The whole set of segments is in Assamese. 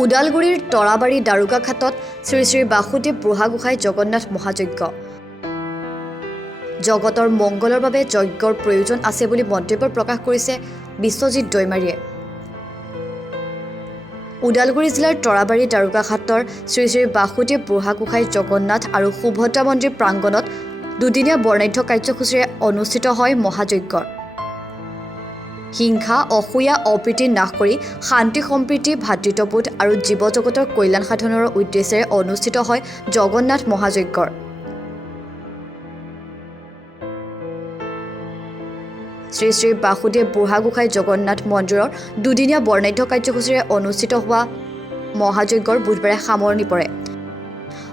ওদালগুৰিৰ তৰাবাৰী দাৰোগা ঘাটত শ্ৰী শ্ৰী বাসুদেৱ বুঢ়াগোহাঁই জগন্নাথ মহাযজ্ঞ। জগতৰ মংগলৰ বাবে যজ্ঞৰ প্ৰয়োজন আছে বুলি মন্তব্য প্ৰকাশ কৰিছে বিশ্বজিৎ দৈমাৰীয়ে। ওদালগুৰি জিলাৰ তৰাবাৰী দাৰোগা ঘাটৰ শ্ৰী শ্ৰী বাসুদেৱ বুঢ়াগোহাঁই জগন্নাথ আৰু সুভদ্ৰা মন্দিৰ প্ৰাংগণত দুদিনীয়া বৰ্ণাঢ্য কাৰ্যসূচীৰে অনুষ্ঠিত হয় মহাযজ্ঞ। হিংসা অসূয়া অপ্ৰীতি নাশ কৰি শান্তি সম্প্ৰীতি ভাতৃত্ববোধ আৰু জীৱ জগতৰ কল্যাণ সাধনৰ উদ্দেশ্যেৰে অনুষ্ঠিত হয় জগন্নাথ মহাযজ্ঞৰ। শ্ৰী শ্ৰী বাসুদেৱ বুঢ়াগোহাঁই জগন্নাথ মন্দিৰৰ দুদিনীয়া বৰ্ণাঢ্য কাৰ্যসূচীৰে অনুষ্ঠিত হোৱা মহাযজ্ঞৰ বুধবাৰে সামৰণি পৰে।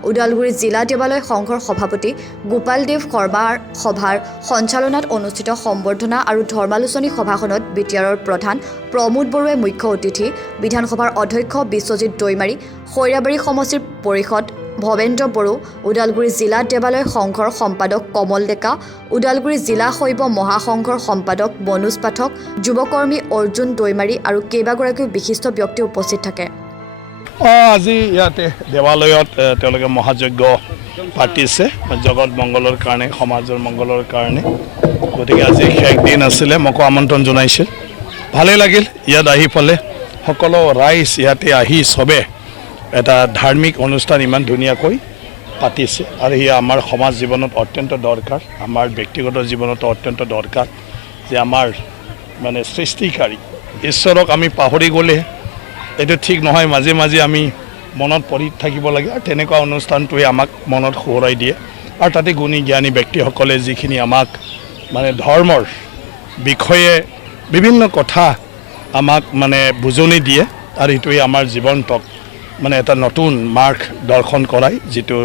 ওদালগুৰি জিলা দেৱালয় সংঘৰ সভাপতি গোপাল দেৱ শৰ্মাৰ সভাৰ সঞ্চালনাত অনুষ্ঠিত সম্বৰ্ধনা আৰু ধৰ্মালোচনী সভাখনত বিটিআৰৰ প্ৰধান প্ৰমোদ বৰুৱাই মুখ্য অতিথি, বিধানসভাৰ অধ্যক্ষ বিশ্বজিৎ দৈমাৰী, খৈৰাবাৰী সমষ্টিৰ পৰিষদ ভৱেন্দ্ৰ বড়ো, ওদালগুৰি জিলা দেৱালয় সংঘৰ সম্পাদক কমল ডেকা, ওদালগুৰি জিলা শৈৱ মহাসংঘৰ সম্পাদক মনোজ পাঠক, যুৱকৰ্মী অৰ্জুন দৈমাৰী আৰু কেইবাগৰাকীও বিশিষ্ট ব্যক্তি উপস্থিত থাকে। আজি ইয়াতে দেৱালয়ত তেওঁলোকে মহাযজ্ঞ পাতিছে জগত মংগলৰ কাৰণে, সমাজৰ মংগলৰ কাৰণে। গতিকে আজি শেষ দিন আছিলে, মোকো আমন্ত্ৰণ জনাইছিল, ভালেই লাগিল। ইয়াত আহি পালে সকলো ৰাইজ ইয়াতে আহি চবে এটা ধাৰ্মিক অনুষ্ঠান ইমান ধুনীয়াকৈ পাতিছে আৰু ই আমাৰ সমাজ জীৱনত অত্যন্ত দৰকাৰ, আমাৰ ব্যক্তিগত জীৱনতো অত্যন্ত দৰকাৰ যে আমাৰ মানে সৃষ্টিকাৰী ঈশ্বৰক আমি পাহৰি গ'লে এইটো ঠিক নহয়। মাজে মাজে আমি মনত পৰি থাকিব লাগে আৰু তেনেকুৱা অনুষ্ঠানটোৱে আমাক মনত সোঁৱৰাই দিয়ে আৰু তাতে গুণী জ্ঞানী ব্যক্তিসকলে যিখিনি আমাক মানে ধৰ্মৰ বিষয়ে বিভিন্ন কথা আমাক মানে বুজনি দিয়ে আৰু এইটোৱে আমাৰ জীৱনটোক মানে এটা নতুন মাৰ্গ দৰ্শন কৰাই, যিটো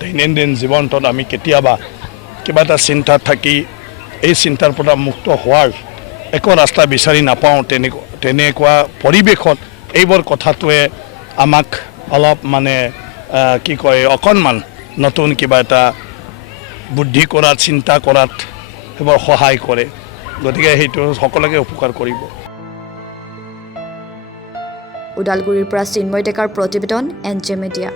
দৈনন্দিন জীৱনটোত আমি কেতিয়াবা কিবা এটা চিন্তাত থাকি এই চিন্তাৰ পৰা মুক্ত হোৱাৰ একো ৰাস্তা বিচাৰি নাপাওঁ। তেনেকুৱা পৰিৱেশত এইবোৰ কথাটোৱে আমাক অলপ মানে কি কয় অকণমান নতুন কিবা এটা বুদ্ধি কৰাত, চিন্তা কৰাত সেইবোৰ সহায় কৰে। গতিকে সেইটো সকলোকে উপকাৰ কৰিব। ওদালগুৰিৰ পৰা চিন্ময় ডেকাৰ প্ৰতিবেদন, NJ মিডিয়া।